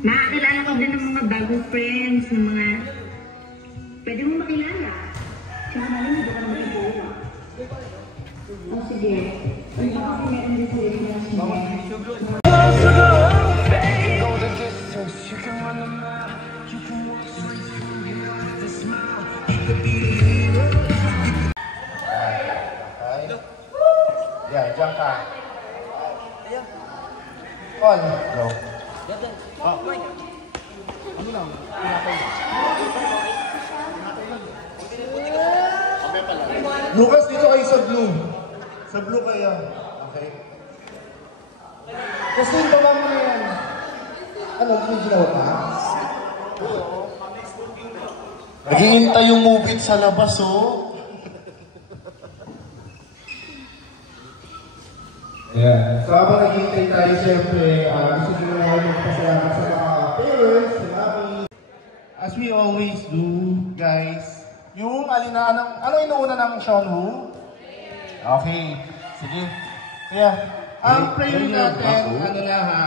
Makakilala ko din ng mga bagong friends, ng mga pwede mo makilala. Tsaka malamig ka naman yung buwa. O sige, ano ba kasi meron din sa rin Yeah, diyan ka. On, go. Ano lang? Lucas, dito kayo sa blue. Sa blue kayo. Okay. Kasi yung baba mo na yan. Ano, may ginawa ka? Naghihintay yung movie sa labas, oh. Yeah. So habang naghihintay tayo, siyempre, gusto nyo na magpasalamat sa mga parents, sa mami. As we always do, guys, yung alinanang, ano inuuna namin, Sean Woo? Okay, sige. Kaya, ang prayer natin, ano na ha,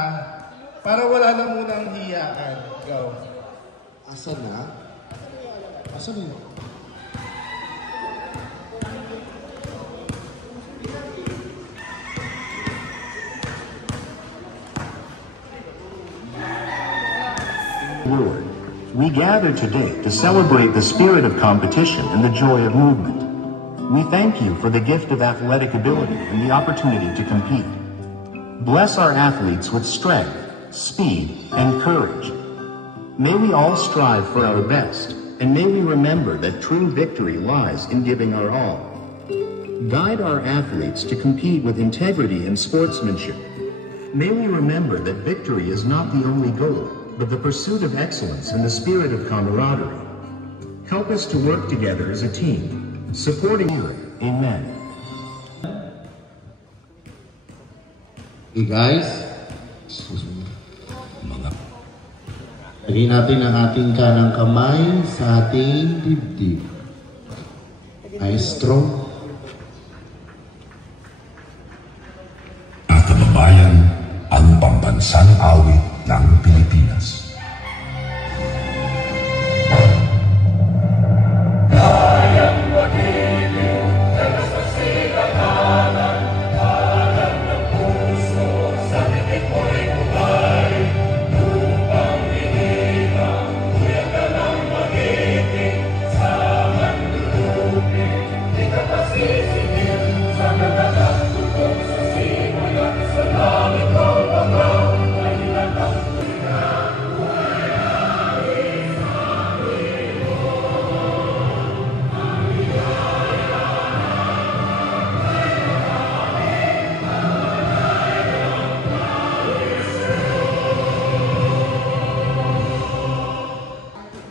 para wala na munang hiyaan. Go. Asan na? Asan yun? Lord, we gather today to celebrate the spirit of competition and the joy of movement. We thank you for the gift of athletic ability and the opportunity to compete. Bless our athletes with strength, speed, and courage. May we all strive for our best, and may we remember that true victory lies in giving our all. Guide our athletes to compete with integrity and sportsmanship. May we remember that victory is not the only goal, but the pursuit of excellence and the spirit of camaraderie. Help us to work together as a team, supporting you. Amen. Hey guys, lagay natin ang ating kanang kamay sa ating dibdib. Maestro. Kababayan, ang pambansang awit ng Pilipinas. Kayang magiging sa sigatanan, halang ng puso sa titik mo'y buhay. Upang inilang, kuya ka ng magiting, sa manlulupin, di ka pasisingin, sa nagalang tutok sa simulan, sa langit o pagkaw.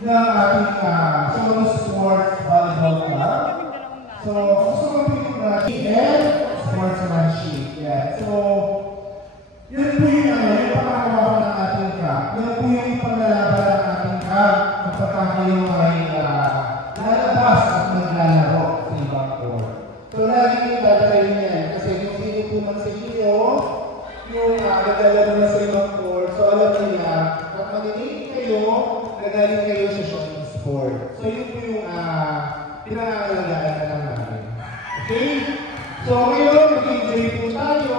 Na ating solo sports volleyball club. So, gusto ko pinag and sportsmanship. Yeah. So, yun po yung yung pangakawa ng ating cup. Yun po yung panlalaban ng ating cup kapag kayo ay lalabas at maglalaro sa ibang court. So, lagi yung dadalayin yan. Kasi kung sino po man sa inyo, yung naglalaro na sa ibang court, so alam nila, kapag maninig kayo, nagaling kayo sa shooting sport. So, yun po yung pinangangalagaan na lang namin. Okay? So, ngayon, mag-enjoy po tayo.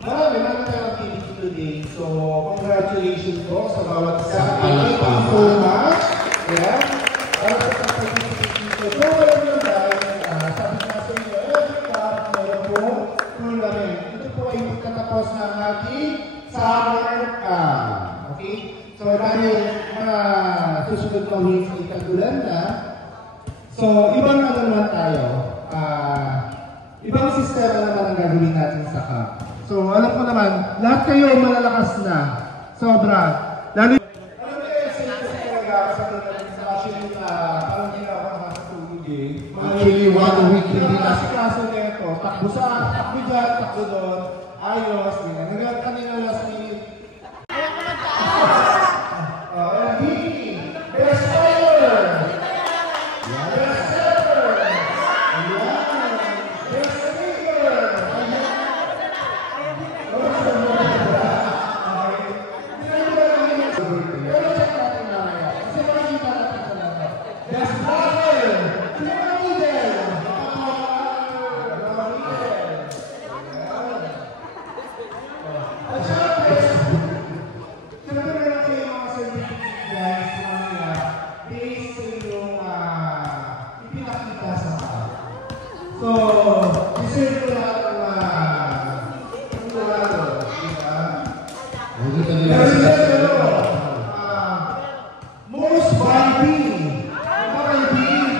Marami tayong activity today. So, congratulations po sa bawat isa. Thank you so much. Yeah. Para sa pag-participate dito. So, alam nyo guys, sabi nga sa inyo, every cup, meron po tournament. Ito po ay katapos ng ating summer camp. Okay? So, dahil susunod na week sa ikagulan na, so, ibang ano naman tayo. Ibang sistema naman ang gagawin natin sa camp. So, alam ko naman, lahat kayo malalakas na. Sobra. Lalo yung... Alam mo kayo, sa talaga sa actually parang hindi na ako nakasatulog eh. Actually, 1 week hindi na si kaso na ito. Takbo saan, takbo dyan, takbo doon. Ayos, ganyan. Kanina last minute. Best player! Best setter! Best speaker! kasama. So, deserve ko lahat ng kulado, diba? Most vibing. Ano vibing?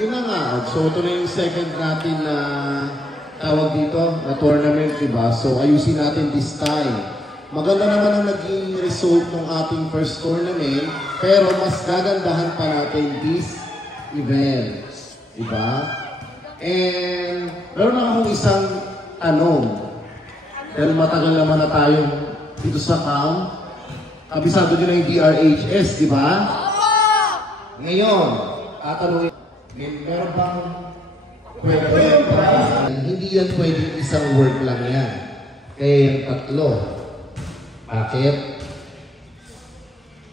Yun na nga. So, ito na yung second natin na tawag dito, na tournament, diba? So, ayusin natin this time. Maganda naman ang naging result ng ating first tournament, pero mas gagandahan pa natin this event. Diba? And, meron na akong isang tanong. Dahil matagal naman na tayong dito sa camp. Kabisado nyo na yung DRHS, diba? Ngayon, tatanungin, meron bang hindi yan pwedeng isang word lang yan. Kaya yung tatlo. Bakit?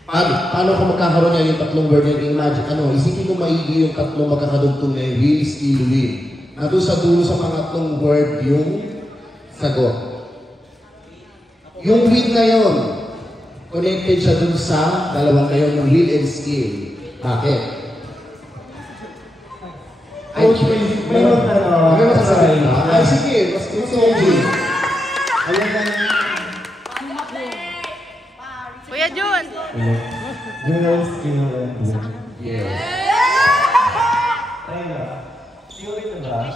Paano kung magkakaroon niya yung tatlong word yan? Imagine, isipin mo maigi yung tatlong magkakadugtong na yung will, skill, win. Na doon sa dulo sa pangatlong word yung sagot. Yung win na yun, connected siya dun sa dalawang na yun, yung will and skill. Bakit? Coach, mayroon na May masasabi na? Ay, sige. Mas okay. Ayan na. Kuya Jun! Will, skill, and win. Yes. Ayun. Theory na ba?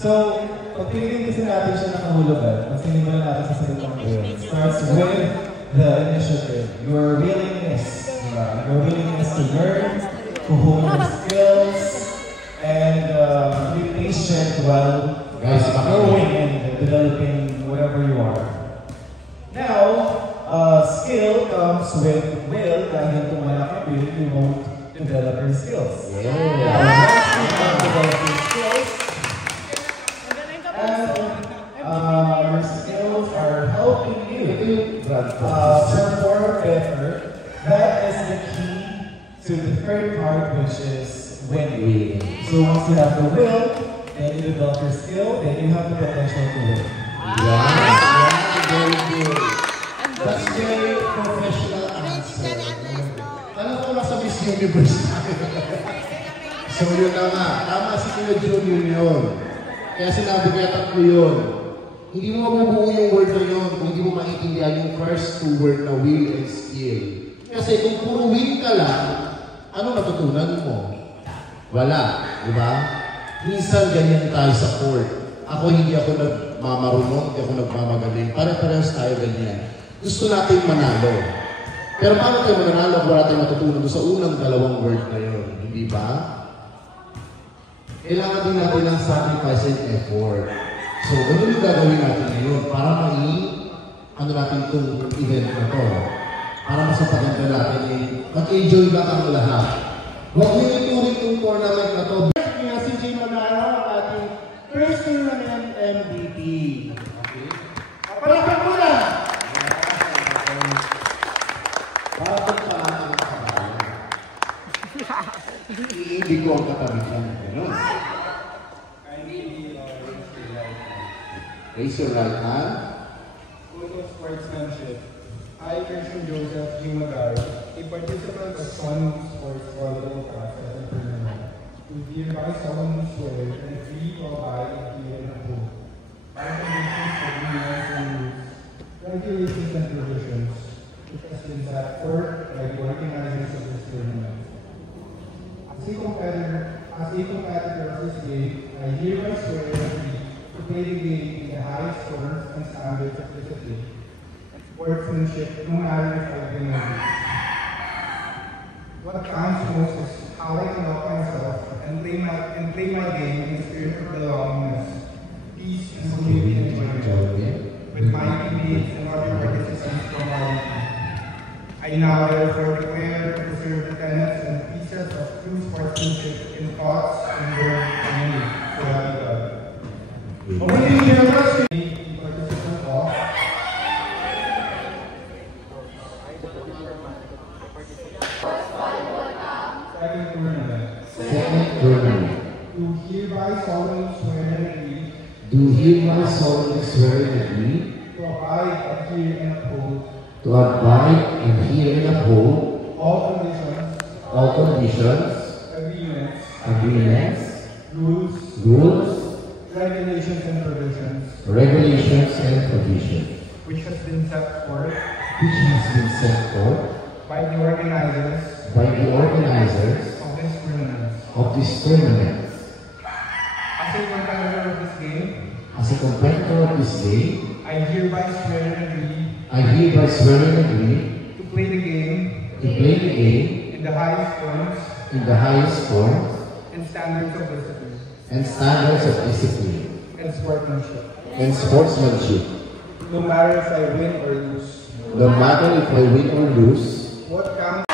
So, pag tinignan kasi natin siya nakahulugan, pag sinimulan natin sa salitang will, starts with the initiative, your willingness. Your willingness to learn, to hone your skills, and be patient while growing and developing whatever you are. Now, skill comes with will, dahil kung wala kang will, you won't develop your skills. Develop your skills. And your skills are helping you perform better. That is the key to the third part, which is winning. So once you have the will, then you develop your skill, then you have the potential to win. Very good. That's very professional answer. Alam ko nasa Miss Universe. So yun na nga. Tama si Kuya Jun yun. Kaya sinabi ko yung tatlo yun. Hindi mo mabubuo yung word na yun kung hindi mo maintindihan yung first two word na will and skill. Kasi kung puro win ka lang, ano natutunan mo? Wala, di ba? Minsan ganyan tayo sa court. Hindi ako nagmamarunong, hindi ako nagmamagaling. Pare-parehas tayo ganyan. Gusto natin manalo. Pero paano tayo mananalo kung wala tayong matutunan sa unang dalawang word na yun? Hindi ba? Kailangan din natin ng sacrifice and effort. So, ano yung gagawin natin ngayon para natin itong event na to? Para masapaganda natin mag-enjoy ba ang lahat? Huwag nyo ituring itong tournament na to. Kaya si Jay Manara ang ating first tournament MVP. Okay? Palakpan mo na! Para kung paano ang kabayan. Iibig ko ang katabihan. Ganun. Raise your right hand. Code of Sportsmanship. I, Christian Joseph G. Magar, a participant of Sun Sports Volleyball Class as a tournament, do hereby solemnly swear and free to abide and be and uphold all conditions, agreements, and rules, regulations, and provisions, which has been set forth by the organizers of this tournament. As a competitor of this game, I hereby swear and free to play the game in the highest forms and standards of discipline, sportsmanship, no matter if I've been nervous. What counts most is how I conduct myself and play my game in the spirit of belongingness, peace, and community enjoyment with my teammates and other participants from our team. I now therefore declare to preserve the tenets and precepts of true sportsmanship in thoughts and word and deed. So help me God. Participant of do hereby solemnly swear and agree to abide, adhere, and uphold to abide, adhere, and uphold all conditions, agreements, rules, regulations, and provisions which has been set forth by the organizers of this tournament. As a competitor of this game, I hereby swear and agree to play the game in the highest forms and standards of discipline and sportsmanship. No matter if I win or lose. What counts?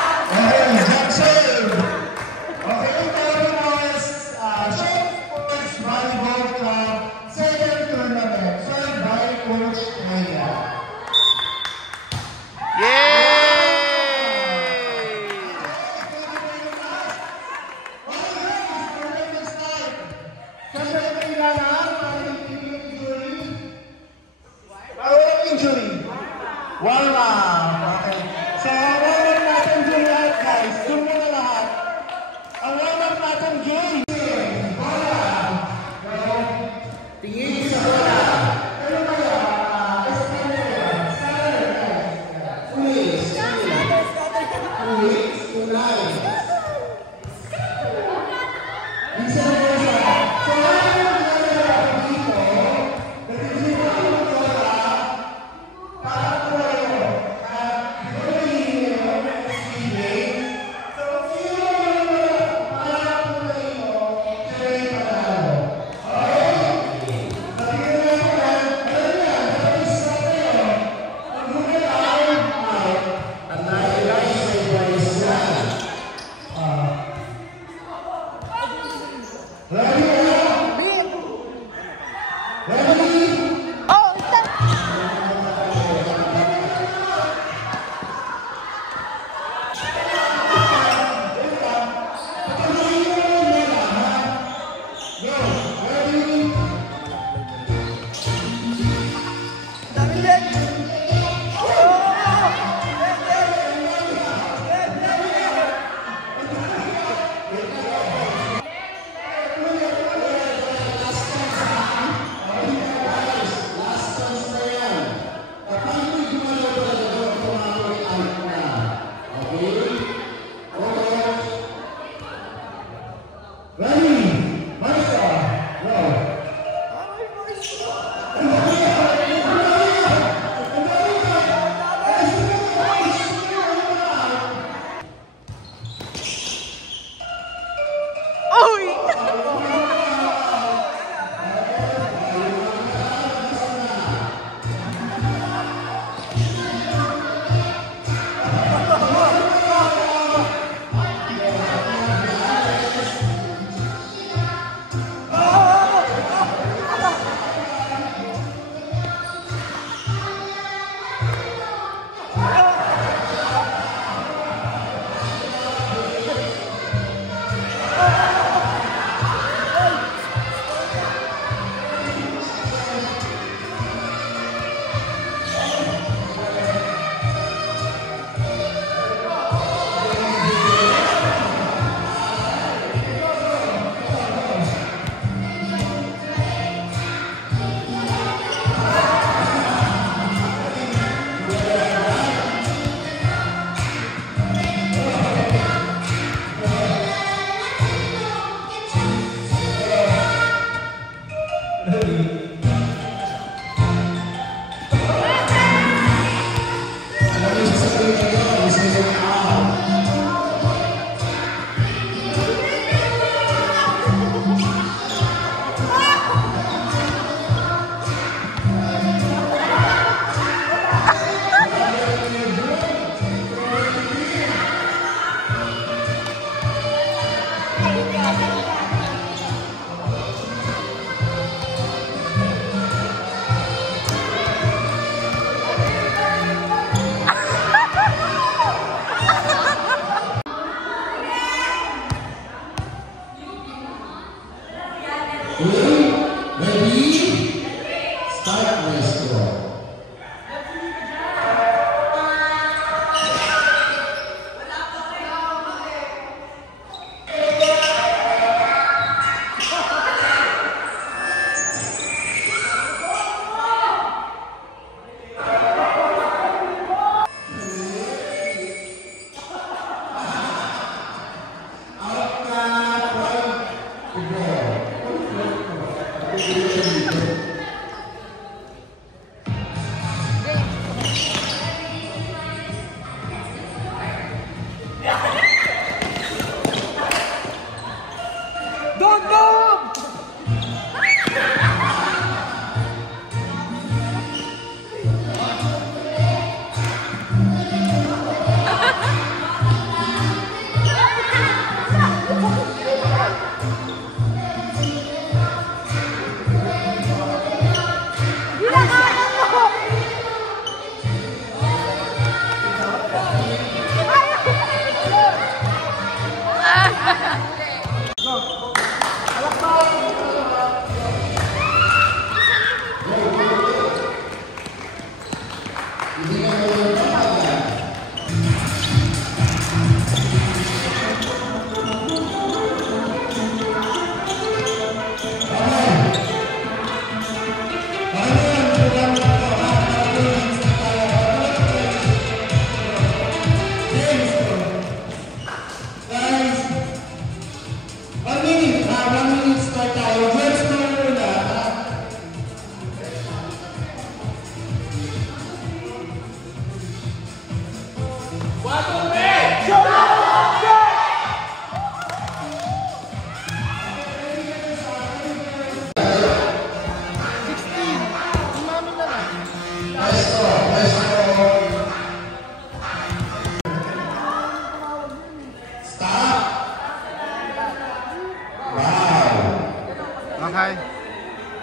Okay.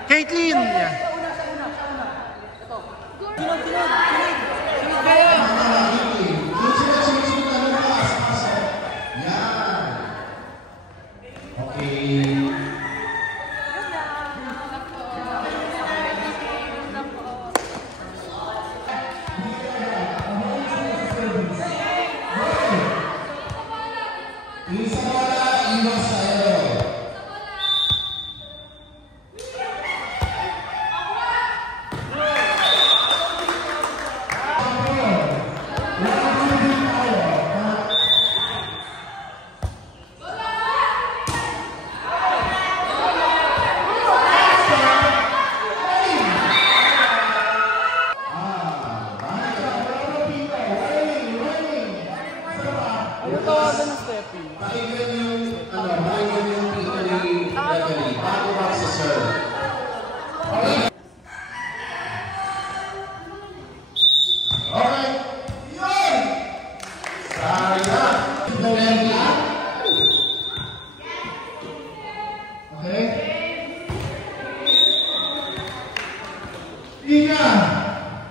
Caitlyn! Yeah.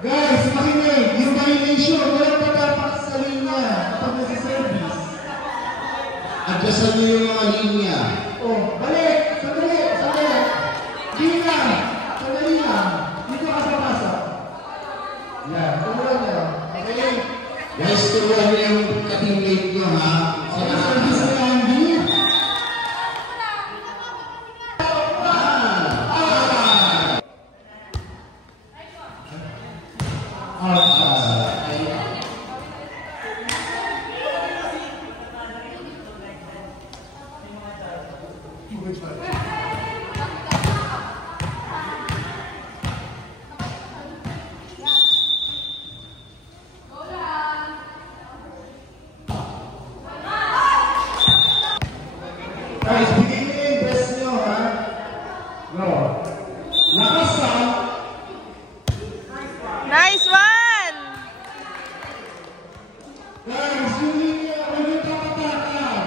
Guys, makinig! Yung violation, walang patapak sa linya kapag nasa service. Adjustan niyo yung mga linya. Oh, balik! Sandali! Sandali! Linya! Sandali lang! Dito ka sa masa. Yan, tumulan niya. Okay? Guys, turuan niyo yung ka-teammate niyo, ha? Sa service na Andy. Guys, bigay niyo yung best niyo, ha? No. Lakas, ha? Nice one! Guys, yung linya, huwag yung tapatakan.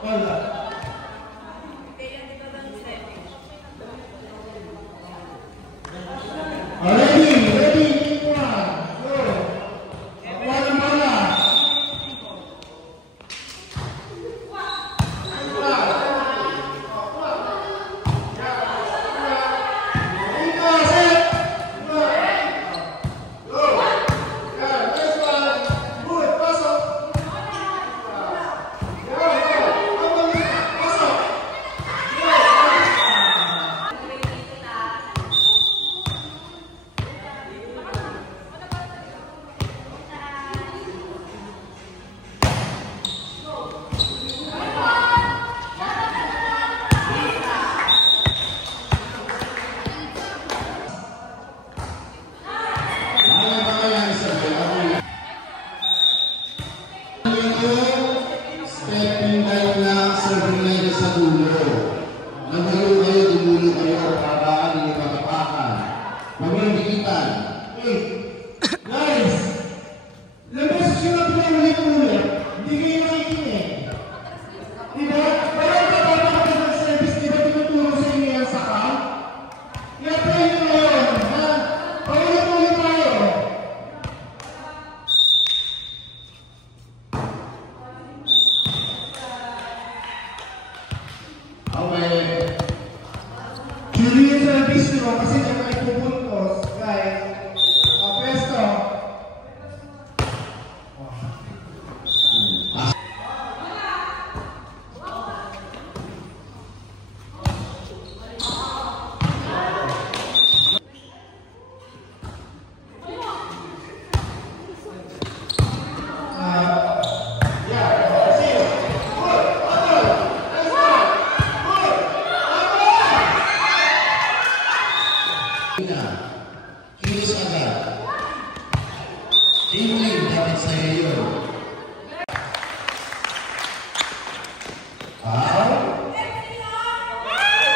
Wala. Ready, ready, keep one. Go. Wala, wala. Good. Caitlyn, dapat sa'yo yun.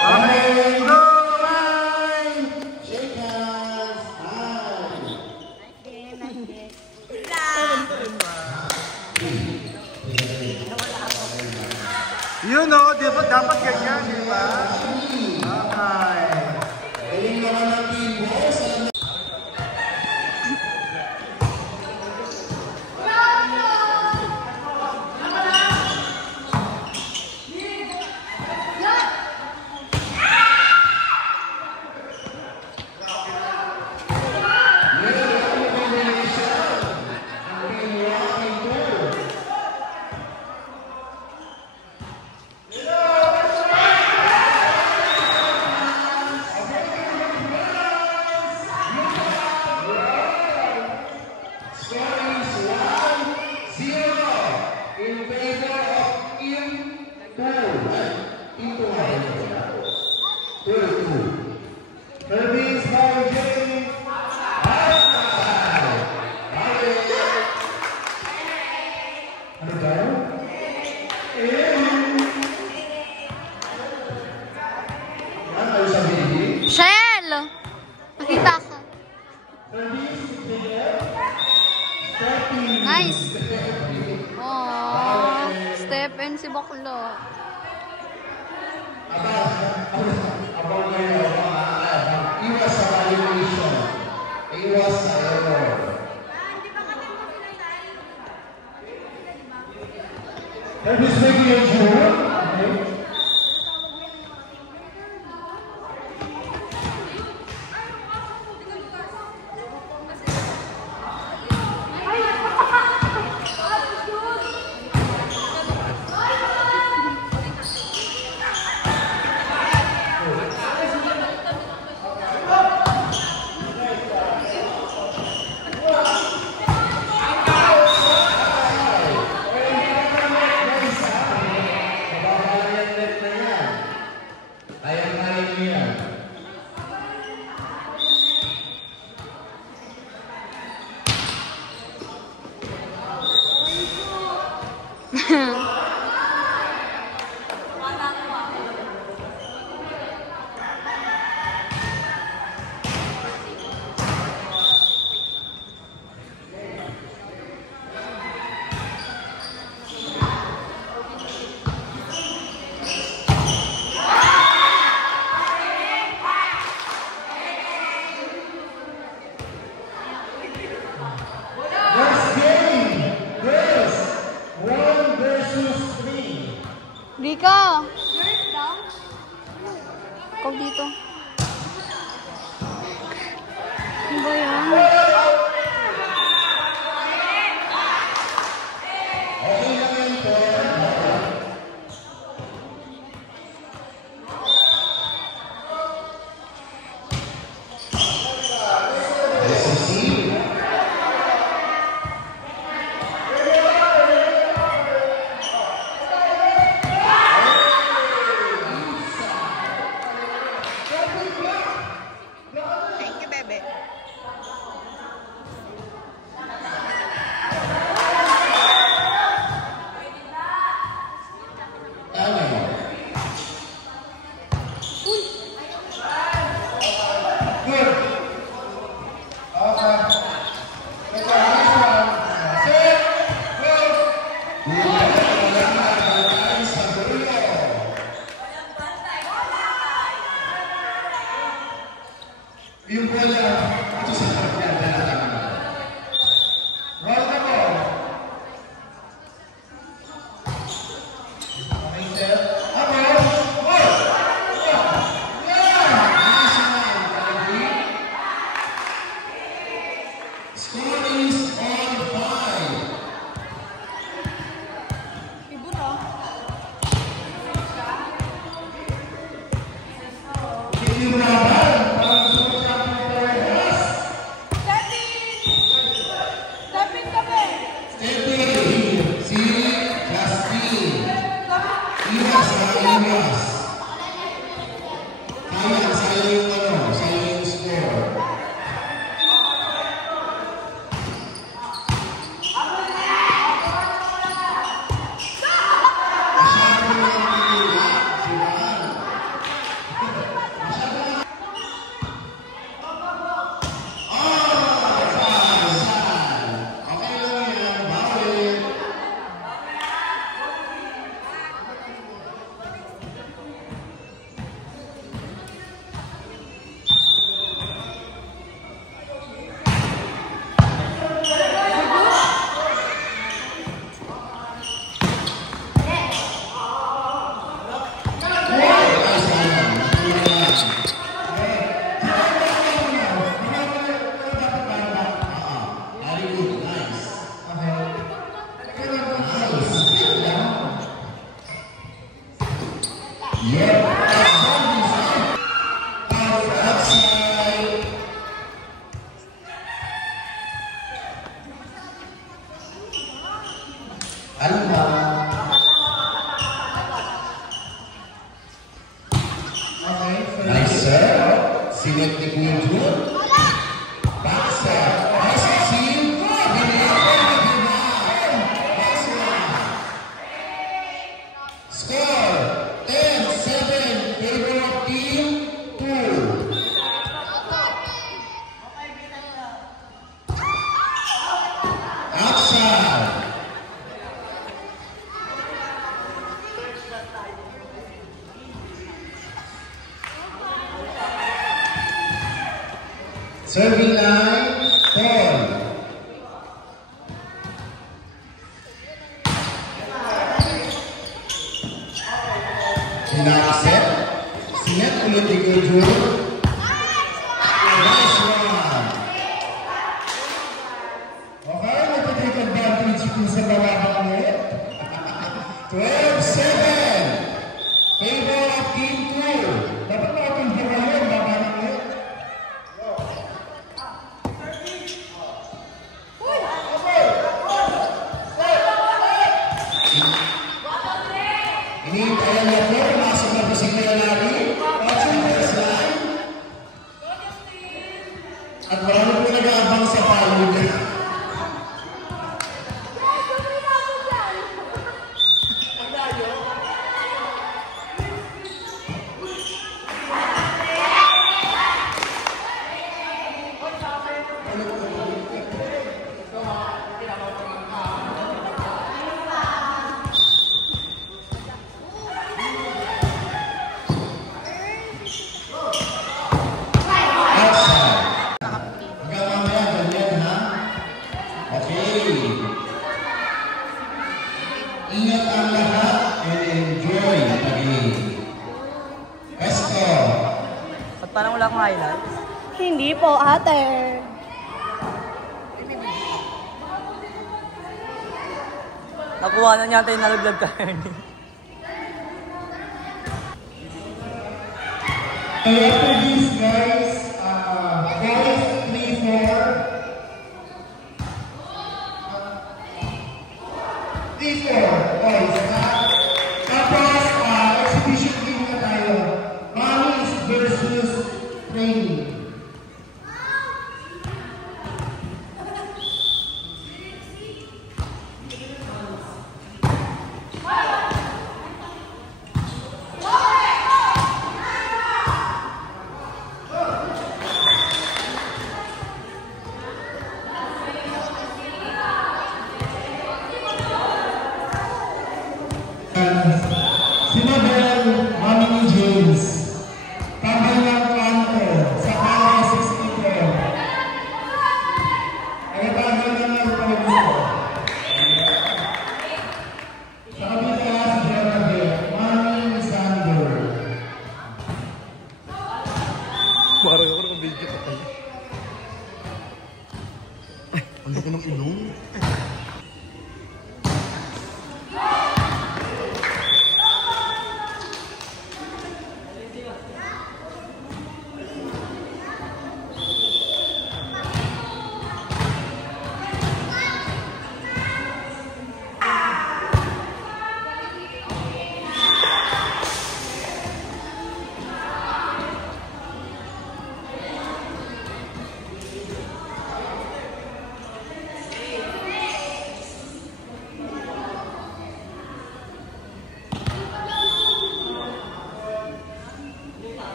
Okay, go! Bye! Shake hands! Hi! Yun o, dapat ganyan, di ba? Okay. Galing naman ang team boss. Shell! Nakita ka. Nice. Oh, step in si Baklo. Abang kayo, iwas sa violation. Iwas sa error. Service making your job. Next game, girls, 1 versus Alma. Okay. Nice serve. Sinet ni Kuya Jun. Basa. Nice receive. Score 10-7 favor of team 2. Outside. Serving line, ball. Sinakset. Sinet ulit ni Kuya Jun. Nice one. Okay, nagtitake advantage kung sa bawabang net. 12-7. Favor of team 2. Dapat natin hirayan babang net. Iniintayan niya po, pumasok na po si Kuya Larry. Watching first line. At marami po nag-aabang sa palud. Ingat ang lahat and enjoy the game. Esto. At parang wala akong highlights? Hindi po, ate. Nakuha na niya tayo nalaglag ka, Ernie. So after these guys, boys 3-4. 3-4, boys, ha? Tapos, exhibition game na tayo. Mommies versus training. Si Mabel, mami ni James. Tambay ng kanto sa kaya 64. Ay tambay na nga ito dito. Sa kabila si Bernadette, mami ni Sander. Parang ako nakabidyo ka tayo. Ay, ang laki ng ilong.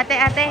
Ate, ate.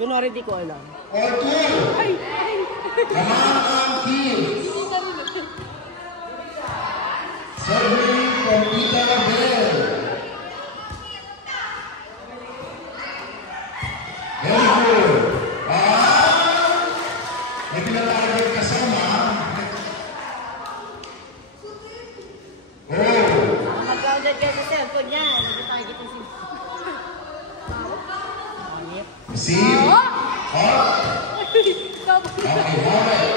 Kunwari di ko alam. Ay! Kamang kill! Serving from Tita Label. Very good. May pinatagay kasama. Mag-grounded ka sa cellphone niya. Hindi tayo kita si... See? Hot? Okay, alright.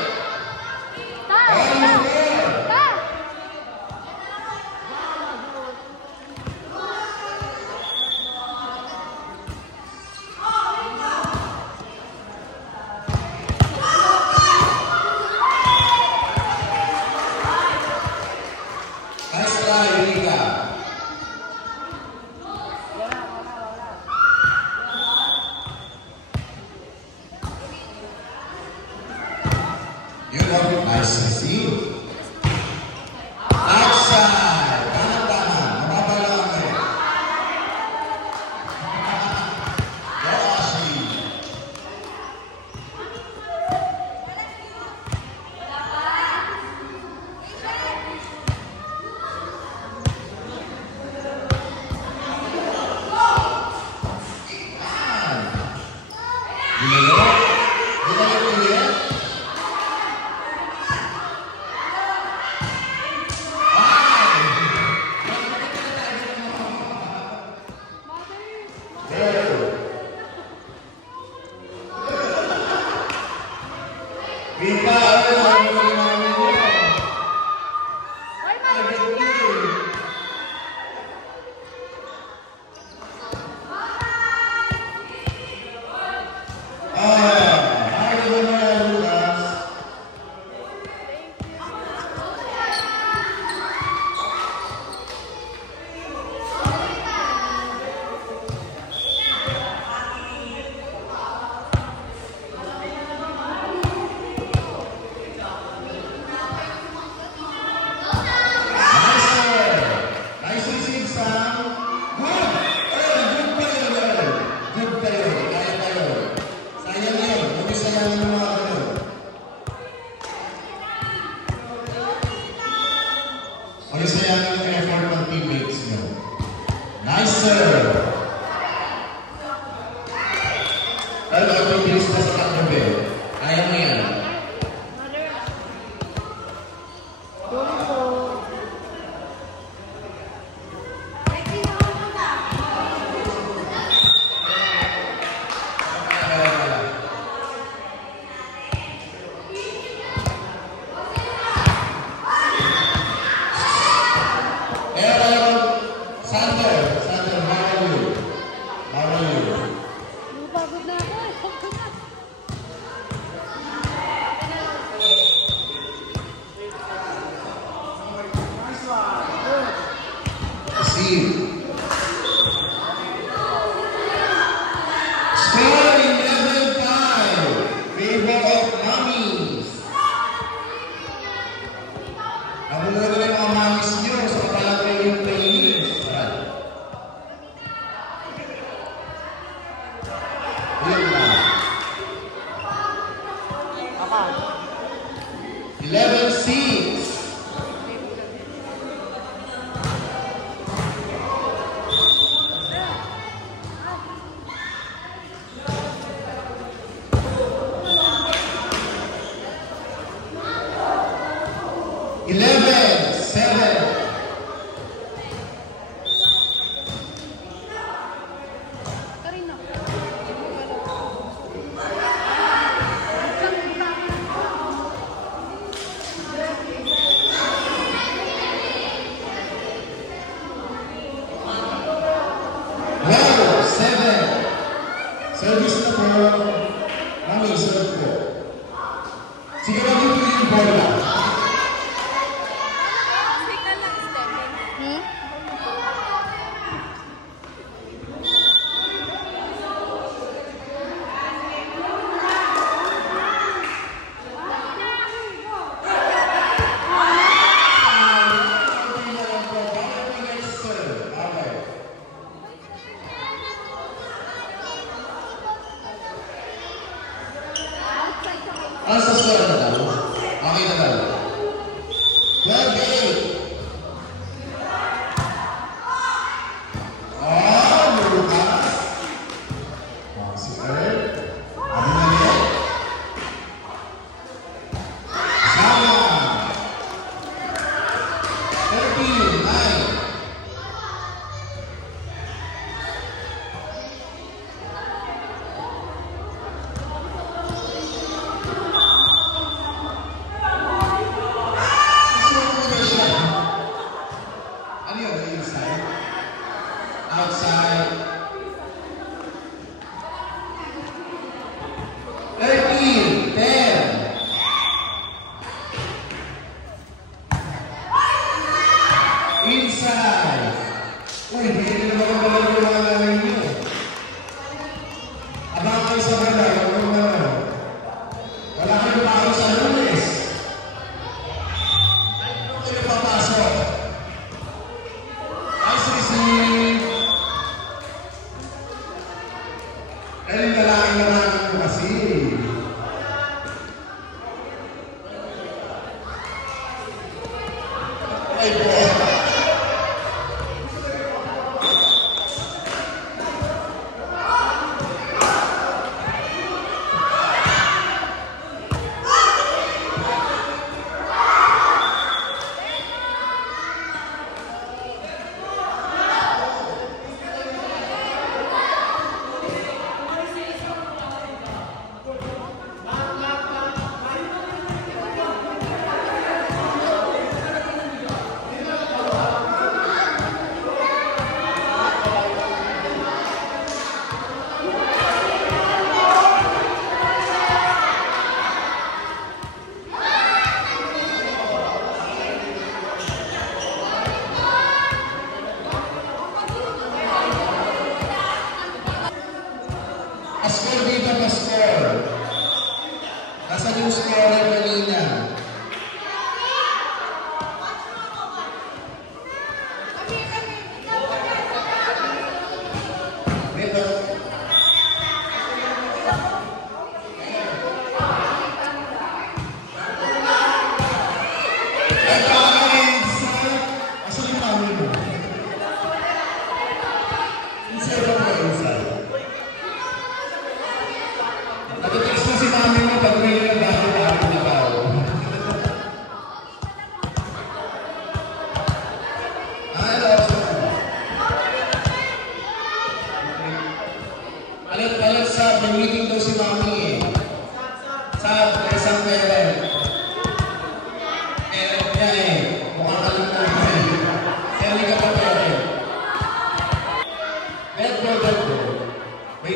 Nice try, Rika. serve. Ano ang bibilis na sa katabi? Kaya mo yan.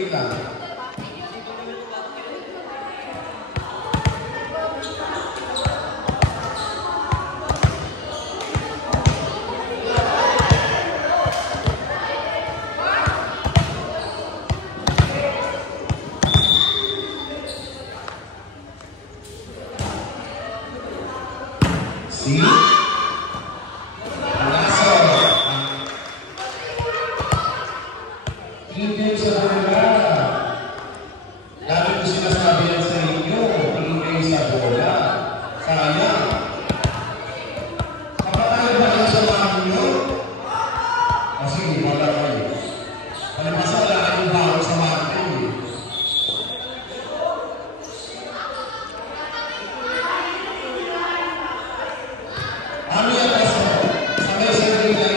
Wait lang. See? Hindi sa bola. Lagi ko sinasabi yan sa inyo, hindi sa bola. Kaya, kapatid ba kayo sa mga inyo? Kasi hindi wala kayo. Palibasa wala kayong bago sa mga inyo. Ano yan kaso? Sabay sa rin ito.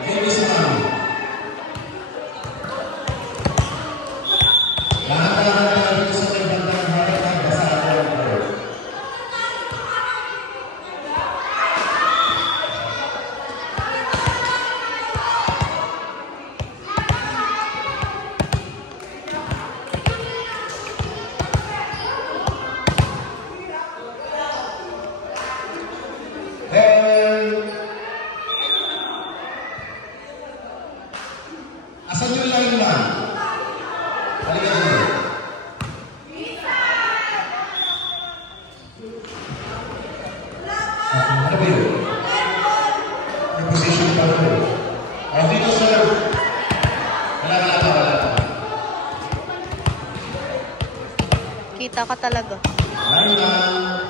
Hindi sa mga. Lahat-lahat na rin sa ibang harap ang basado ang court. Asan yung line man? Halika dito. Ano ba yun? Yung position pa rin. Dito, sir. Wala pa. Kita ka talaga. Line man.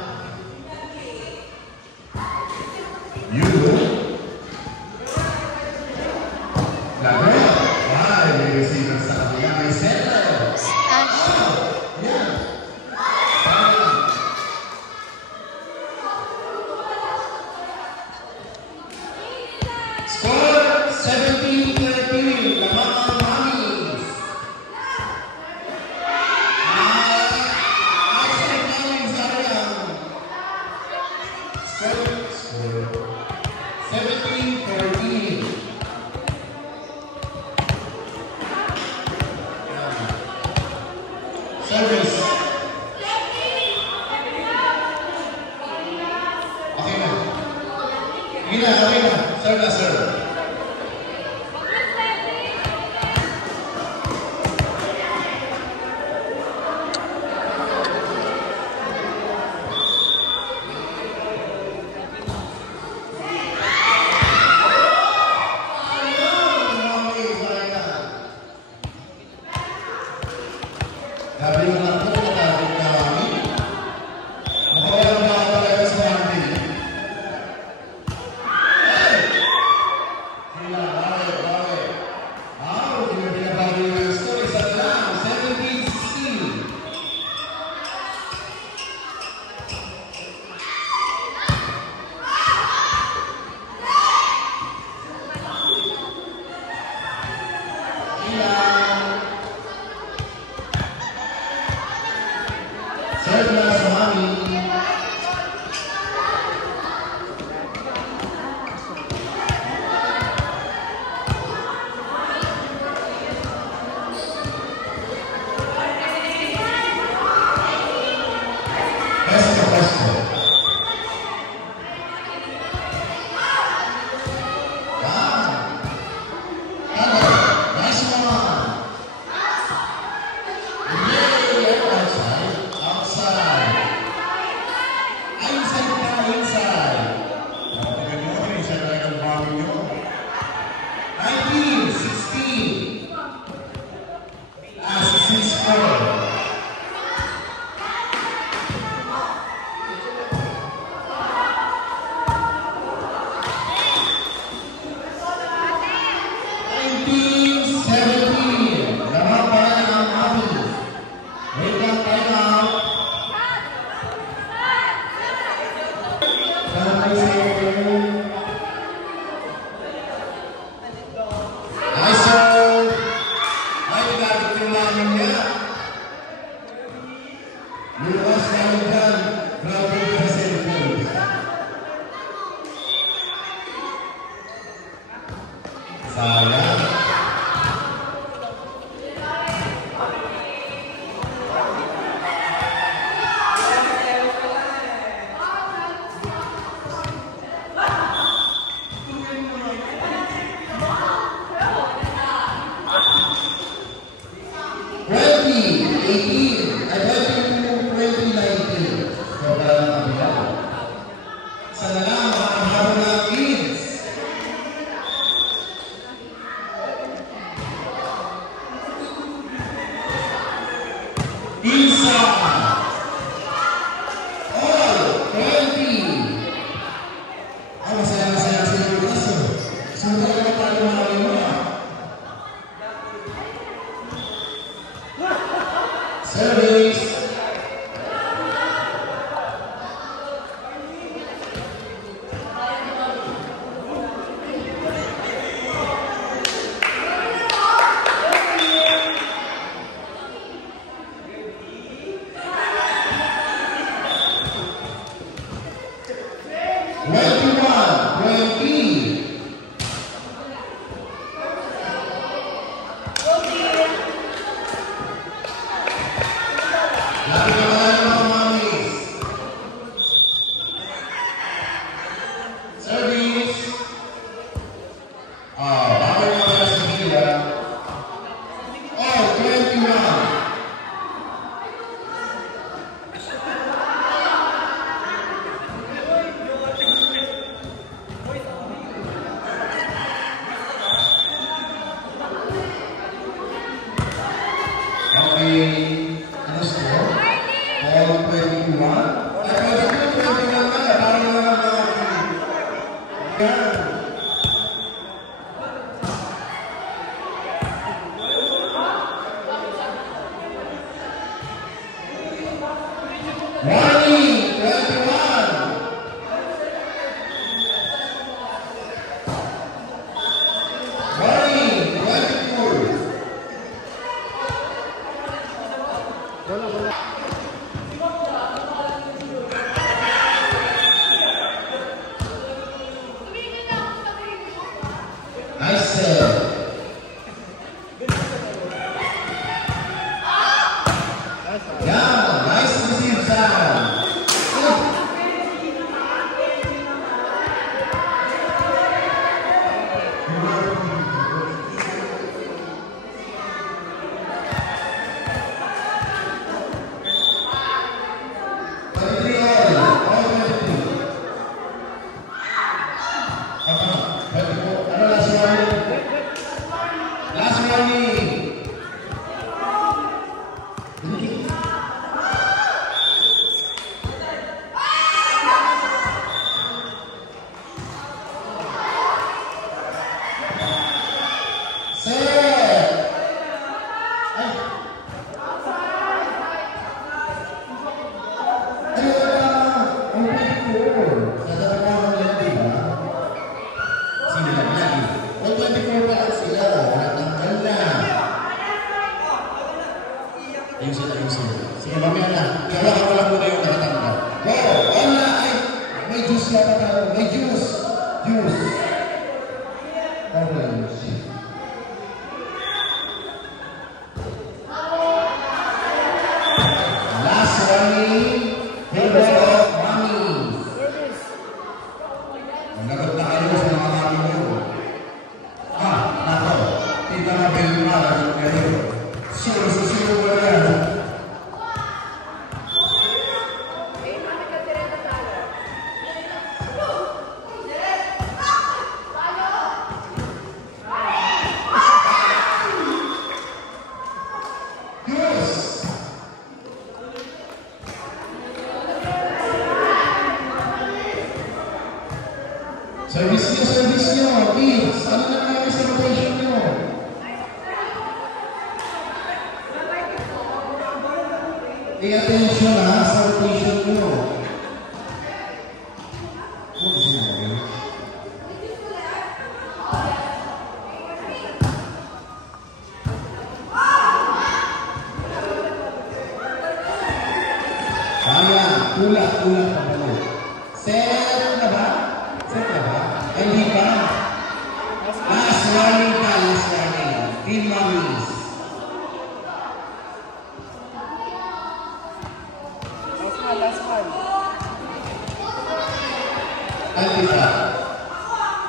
You. Lahat. May receiver sa kanila. May setter. Yeah. Score 17-13. Lamang ang Mamis. Outside Mamis area. Score 17-13. Service. Okay na. Okay na. Serve na, serve. Sabi mo lang po, natakot na kami. Makawalan na ako talaga sa amin. Bakit? Hindi mo pinabago yung score. Isa lang, 17-16. Serve na sa Mami. Pesto. Nice one. Outside. Inside. Magandang isa na ang bago nyo. 19-16. 16-4. Lamang pa rin ang Mami. Wait lang, time out. Nice serve. Ay, ginagit yung namin niya. Lumas namin dyan. Grabe ka sa cellphone. Sayang. 2018. Ay, 2019. So, wala na kami na. Sana lang, makakaharo na kids. Isa. All 20. Ay, masaya sila yung kaso. Sunod na tayo mga mga. Service. Sige, mamaya na. Kaya ka wala muna yung nakatanda. Wala ay, may juice yata tayo. May juice. Juice. Last running. Favor of Mami. Nagot na kayo sa mga mami mo. Nako. Tingnan na ba yung mga Sino ba yan? Service nyo, kids. Ano na naman sa rotation nyo? Pay attention sa rotation nyo. Kaya, ulat pa pala. Set na ba? Hindi pa. Last running. Team Mamis. Last one. Antita.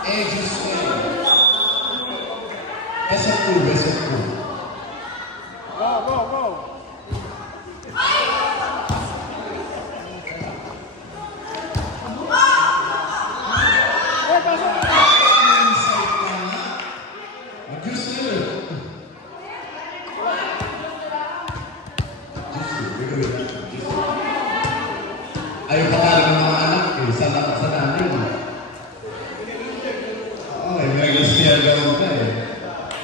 Aegis Swing. Best of two. Go. nag-spare gawin ka eh.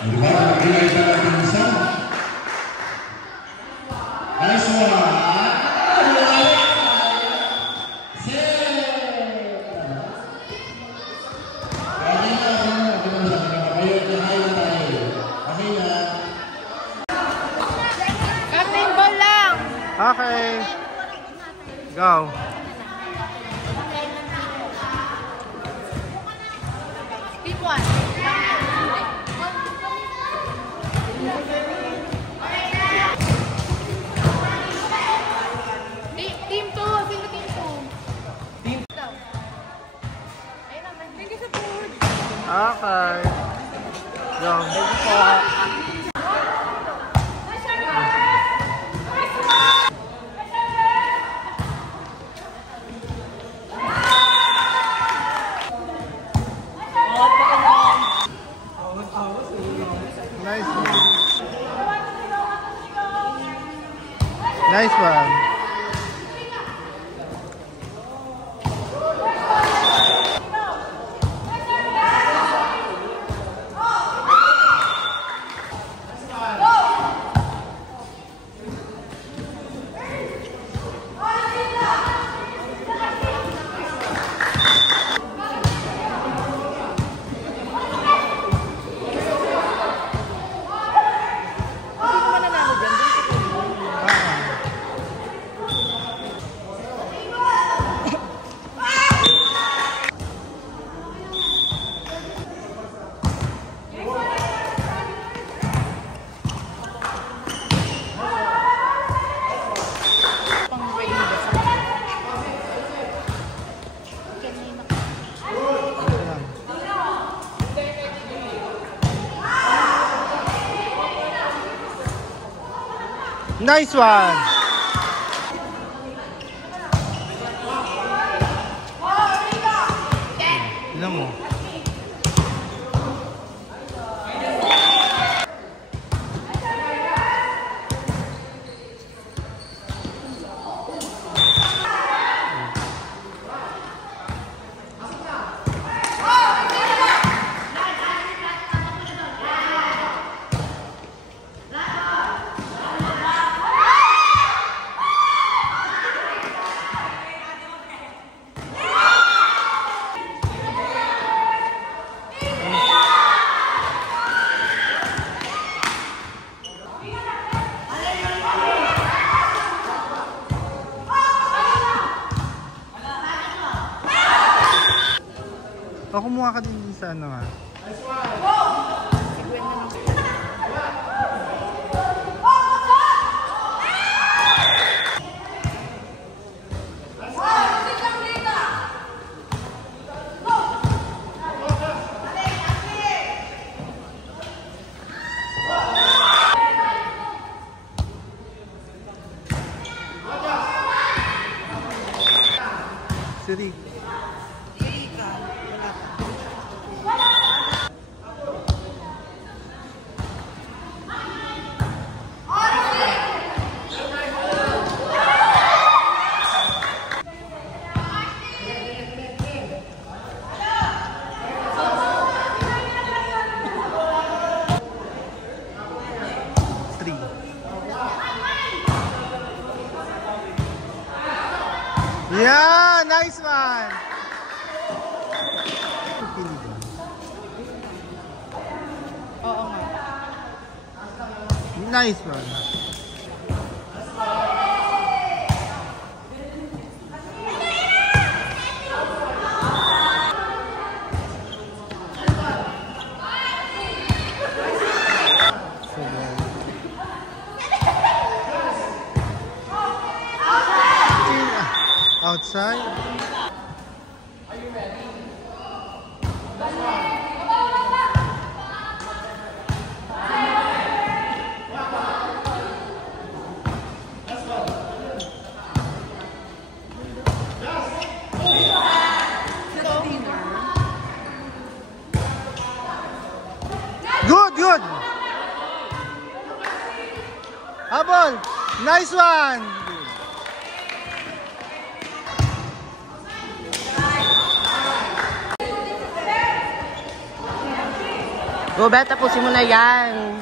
Di ba? Nag-relay pa natin isa. Nice one! Okay. Go. Pick one. Team 2. Sino team 2? Team 2. Ayun naman. Thank you sa food. Okay. Go. Nice one. Nice one. Nice one. Ilan mo? O, kumuha ka din sa ano ha. Siri. Yeah, nice one. Oo nga. Nice one. Outside. Are you ready? Good, good. Habol. Nice one. Robert, tapusin mo na yan.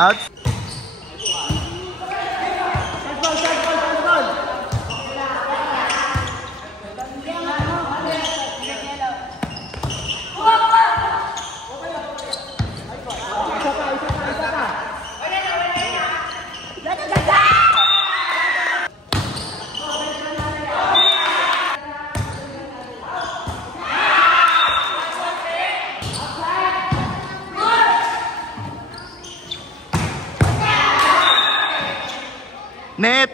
Out. Net.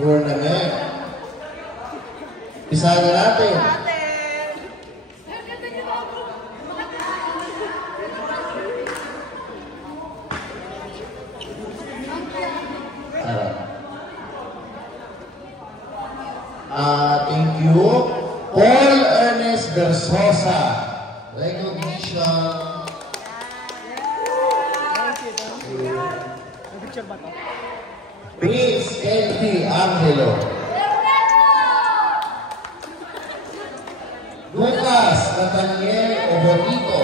tournament. Isa na natin. Thank you. Paul Ernest Versosa. Recognition. Prince Henry Angelo. Lucas Nathaniel Obonito.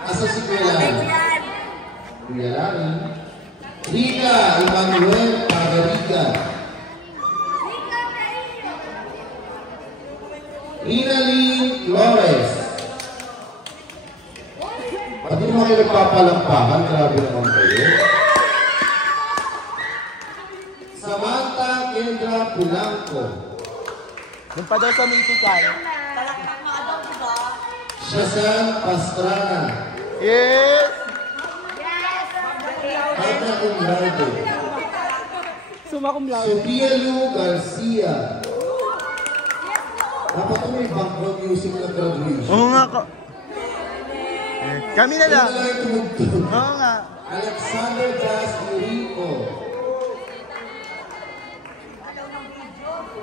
Asa si Kuya Lani? Kuya Lani. Rina Emmanuel Pagariga. Rina Lee Flores. Pati naman kayo nagpapalampakan, grabe naman kayo. Samantha Kendra Pulanco. Doon pa daw sa mythical. Shazan Pastrana. Yes! Ana Umlardo. Sumakumlaw. Sofia Lu Garcia. Dapat ko may background music na graduation. Oo nga ko. Kami na lang. Kami na lang tumugtog. Oo nga. Alexander Das Murico.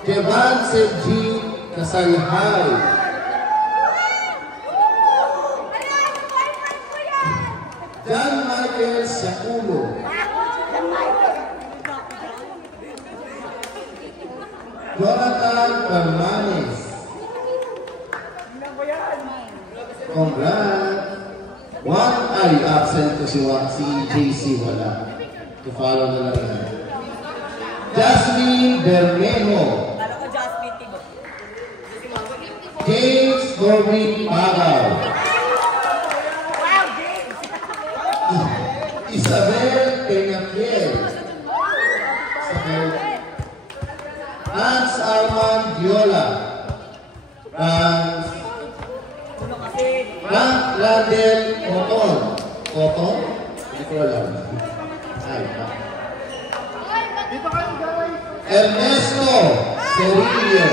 Jevan Sergin Kasalhay. John Michael Sakulo. Jonathan Permanes. Congrats. One ay absent ko si JC wala. To follow na lang yan. Jasmine Bermejo. James Corbin Pagaw. Isabel Peñafiel. Hans Armand Viola. Frank Ladel Coton. Coton? Hindi ko alam. Ay, Ernesto Cerillo.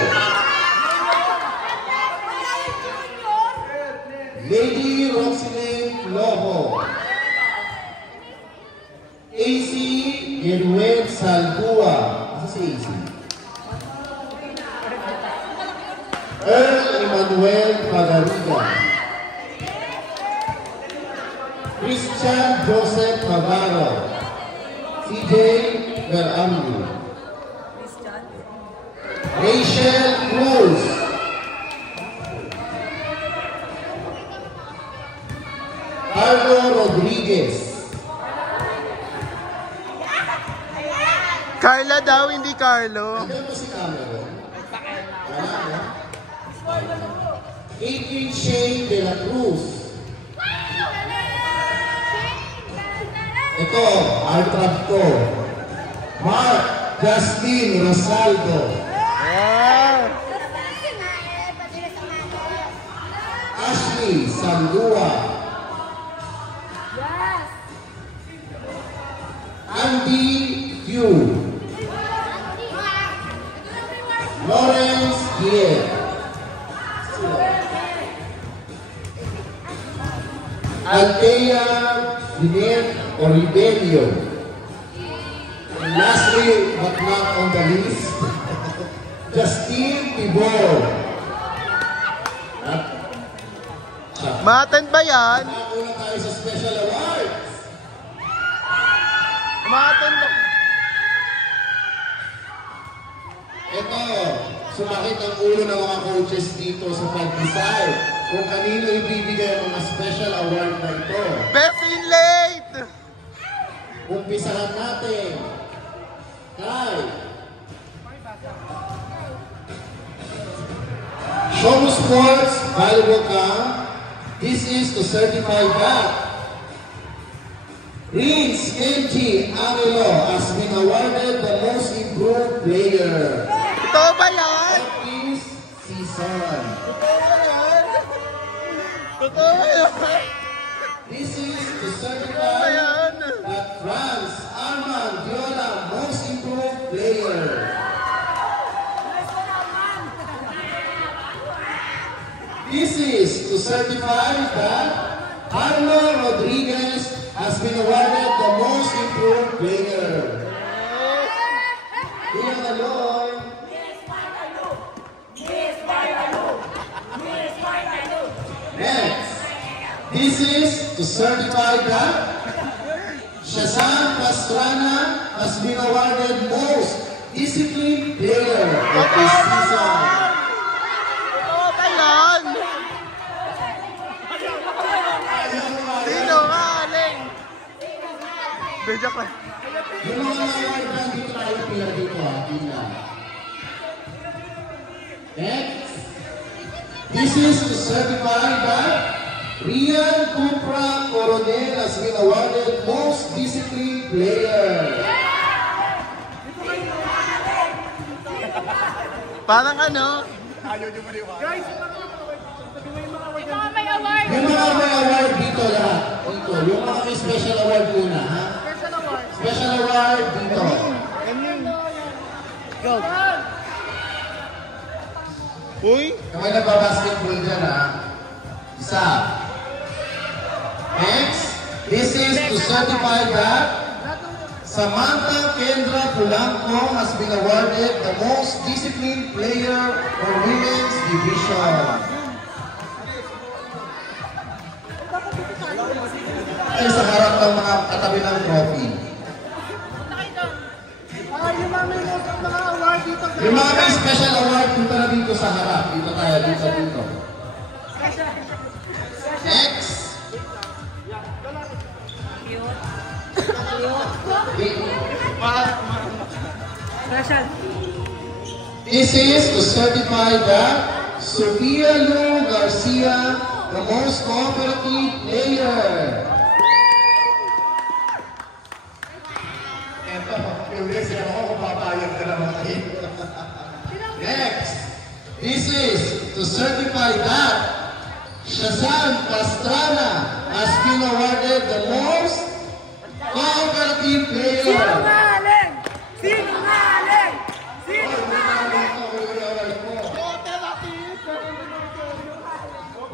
Lady Roxylene Lojo. AC Edwin Salbua. Asa si AC? Earl Emmanuel Pagariga. Christian Joseph Navarro. CJ Beramli. Rachel Cruz. Carlo Rodriguez. Carla daw, hindi Carlo. Ano ba si Cameron? Wala na. Adrian Shane de la Cruz. Ito, Altrap ko. Mark Justin Rosaldo. Ashley Sandua. Andy Hugh. Lawrence Gier. Althea Binet Oliverio. And lastly, but not on the list, Justine Tibor. Ma-attend ba yan? Nakakuha tayo sa special awards. Ma-attend ba? Ito, sumakit ang ulo ng mga coaches dito sa pag-decide kung kanino ibibigay ang mga special award na ito. Best in late! Umpisahan natin. Hi! Shomu Sports Valuable Camp. This is to certify that Prince Kenji Angelo has been awarded the most improved player. Ito ba yan? Of this season. This is to certify that Arlo Rodriguez has been awarded the most improved player. Ian Aloy. Next, this is to certify that Shazam Pastrana has been awarded most disciplined player of this season. Sino ka, Aling? Bejak lang. Yung mga award na dito tayo pila dito ha, pila. Next, this is to certify that Rian Cupra Coronel has been awarded most disciplined player. Parang ano? Guys, yung mga may award. Yung mga may award dito lahat. Dito. Yung mga may special award muna, ha? Special award. Special award dito. Go. Uy! Kamay nagbabasketball dyan, ha? Isa. Next, this is to certify that Samantha Kendra Polanco has been awarded the most disciplined player for women's division. Ay sa harap ng mga katabi ng trophy. Yung mga award dito. Yung mga may special award, punta na dito sa harap. Dito tayo, dito. Next. Special. This is to certify that Sofia Lu Garcia, the most cooperative player. Eto, curious ako kung papayag ka naman kayo. Next, this is to certify that Shazam Pastrana has been awarded the most cooperative player. Sinungaling! Sinungaling!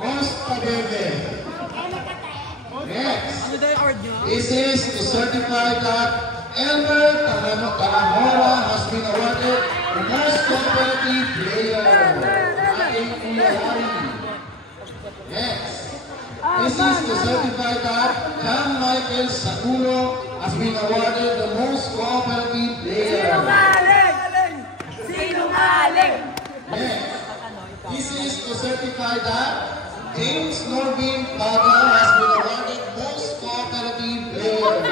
Most pabebe. Next, this is to certify that Elmer Tahamora has been awarded the most cooperative player. Ating Ulahari. Next, this is to certify that John Michael Sakulo has been awarded the most cooperative player. Sinungaling! Sinungaling! Next, this is to certify that James Norvin Paga has been awarded most cooperative player.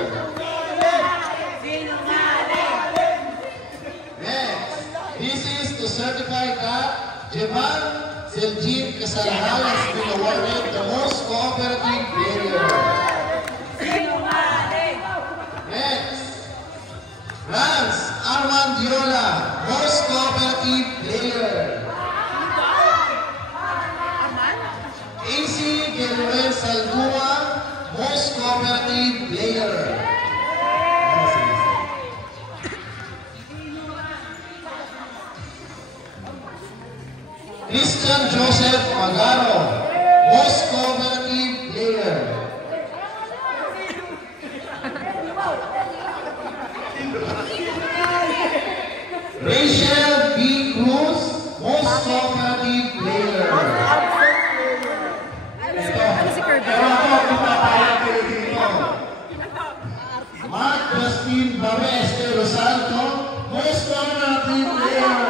Next, this is to certify that Jevan Seljin Kasalhal has been awarded the most cooperative player. Next, Lance Armand Diola, most cooperative player. AC Gabriel Saldua, most cooperative player. Christian Joseph Magaro, most cooperative player. Rachel B. Cruz, most cooperative player. Ano si Kirby? Mark Justin Bames de Los Santos, most cooperative player.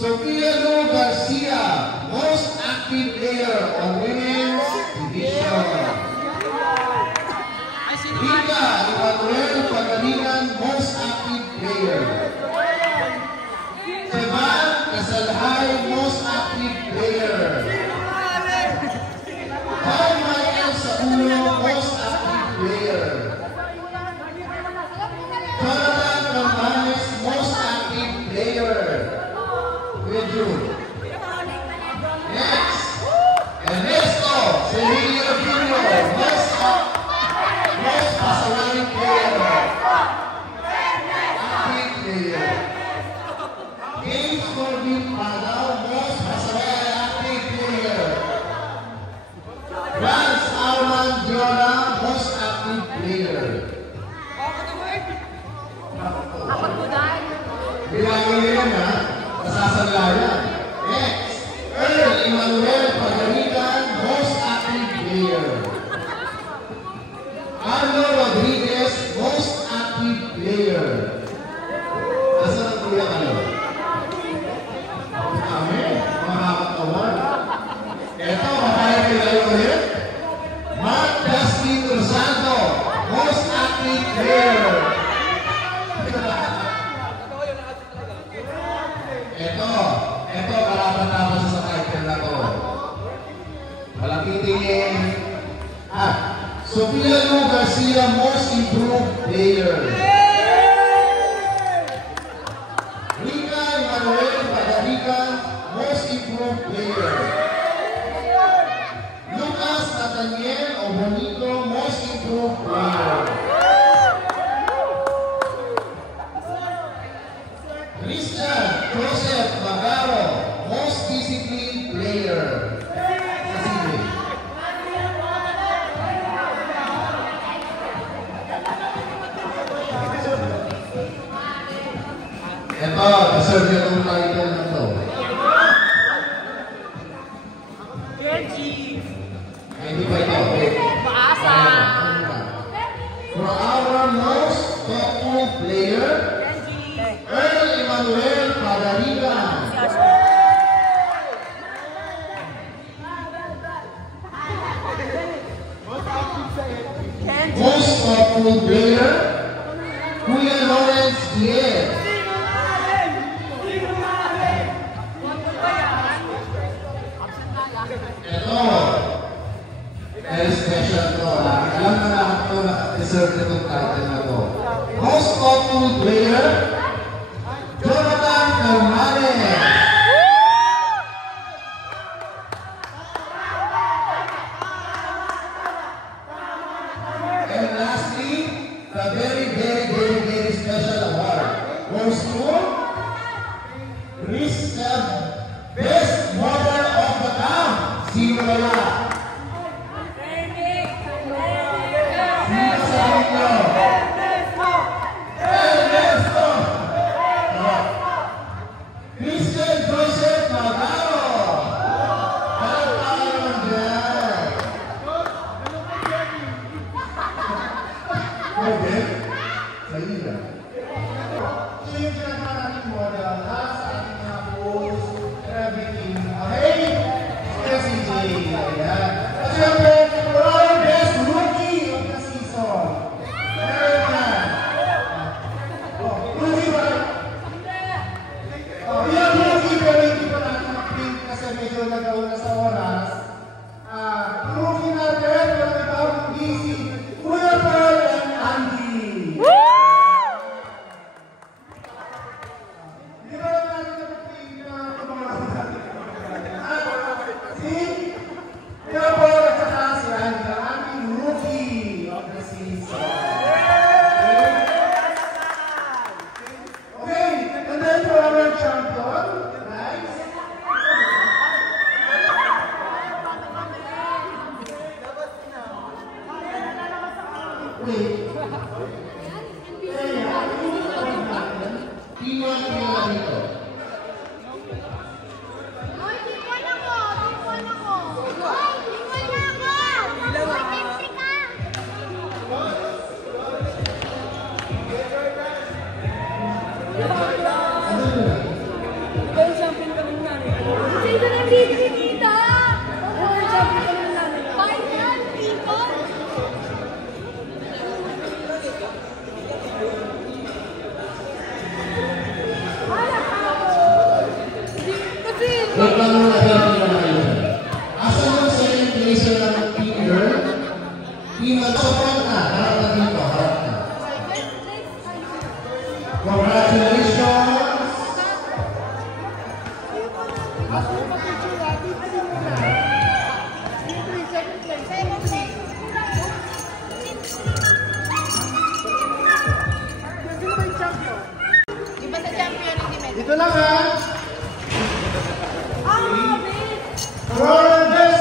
Sofia Lu Garcia, most active player on women's division. player. Asa ang kuya kayo? Kami, makakatawan. Ito, makaya kayo ulit. Mark Dustin Rosando, most active player. Ito, karapat-dapat sa title na to. Malapitin. Sofia Lu Garcia, most improved player. Rica Emmanuel Padarica, most improved player. Lucas Nathaniel Obonito, most improved player. Christian Joseph Magaro, most disciplined player. Ito, deserve niya itong title na ito. Hindi pa ito. Paasa! For our most thoughtful player, Earl Emmanuel Padariga. Most thoughtful player, Kuya Lawrence Diez. Ito, very special to. Alam na lahat ito na deserve itong title na ito. Most thoughtful player, Jonathan Hermanes. And lastly, the very special award goes to Best Mother of the Town. Sino wala? Sino sa inyo? Ernesto! Christian Joseph Magaro. Parang tayo dyan. Okay? Sa iyo. So yung ginagawa natin model sa ating mga posts, everything. Okay? Si Jay. Ayan. At syempre, for our best rookie of the season. Meron na. Rookie ba? Bilang rookie, pero hindi pa natin mag-print kasi medyo nagawin na sa oras. Rookie natin, pero ibang busy. Kuya Pearl and Andy. Hindi ba natin mag-print na kumakasin natin? See? Therefore, at saka si Andy, ang ating rookie of the season. Okay, and then for our champion, nice. Wait. Iwan nila dito. Asa mo sa yung placer ng finger? Iwan sa front na. Harap na dito. Harap na. Congratulations! Dito lang ha! For our best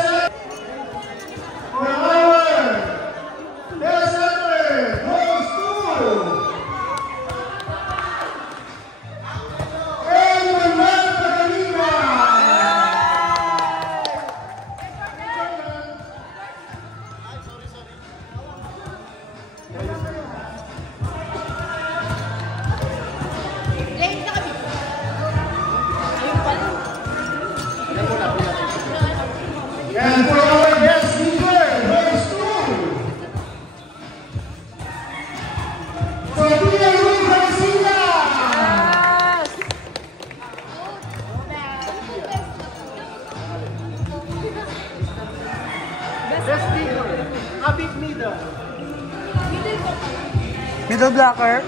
center goes to Emmanuel Padariga! Yellow blocker.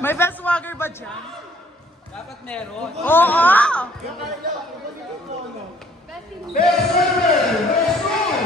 May best swagger ba dyan? Dapat meron. Oo! Best swagger! Best swagger!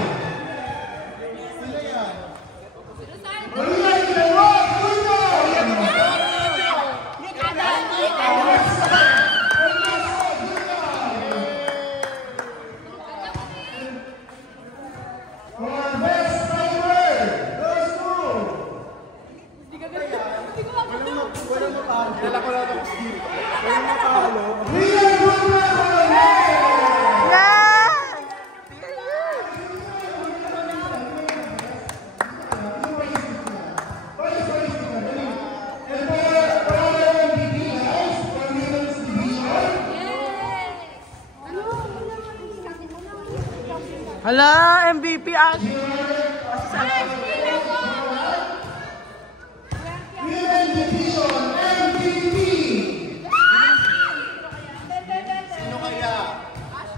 Hala, MVP at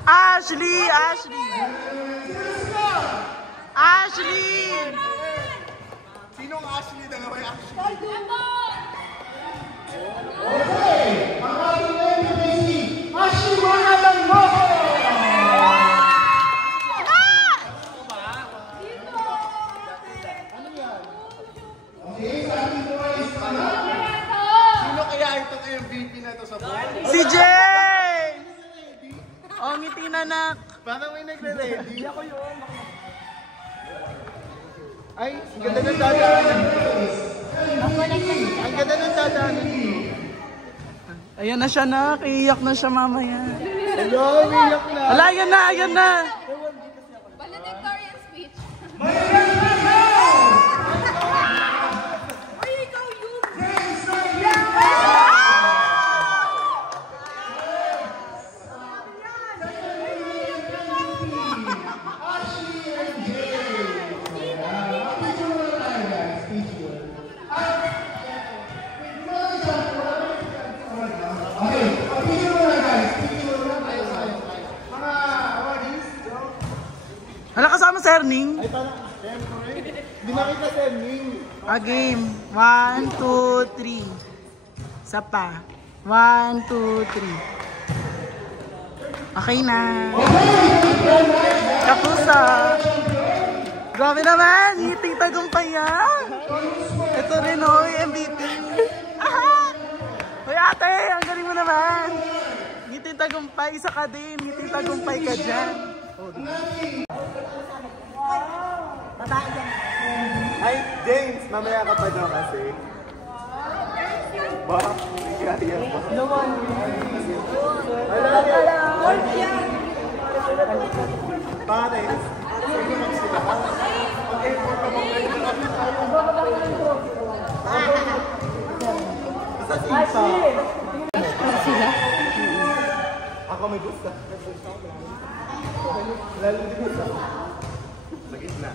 Ashley! Sinong Ashley? Dalawa yung Ashley. Okay! Ang ating MVP, Ashley Manalang Moho! Sino kaya itong MVP na ito sa board? Si Jay! Oh, ngiti na nak. Parang may nagre-ready. Ako yun. Ay, ang ganda ng dadaanan. Ang ganda ng dadaanan. Ayan na siya nak. Iiyak na siya mamaya. Hello, iiyak na. Hala, ayan na. Valedictorian speech. Hala, kasama si Erning. Ay, parang, siyempre. Hindi makita sending. Game. 1, 2, 3. Isa pa. 1, 2, 3. Okay na. Kapusa. Grabe naman. Ngiting tagumpay yan. Ito rin o, MVP. Hoy ate, ang galing mo naman. Ngiting tagumpay, isa ka din. Ngiting tagumpay ka dyan. Babae yan. Ay, James, mamaya ka pa daw kasi. Ba? Kaya ba? Naman. Pare, sino magsila ka? Mag-effort ka bang ganyan? Isa sila. Ako may gusto. Lalo din gusto. Sa gitna.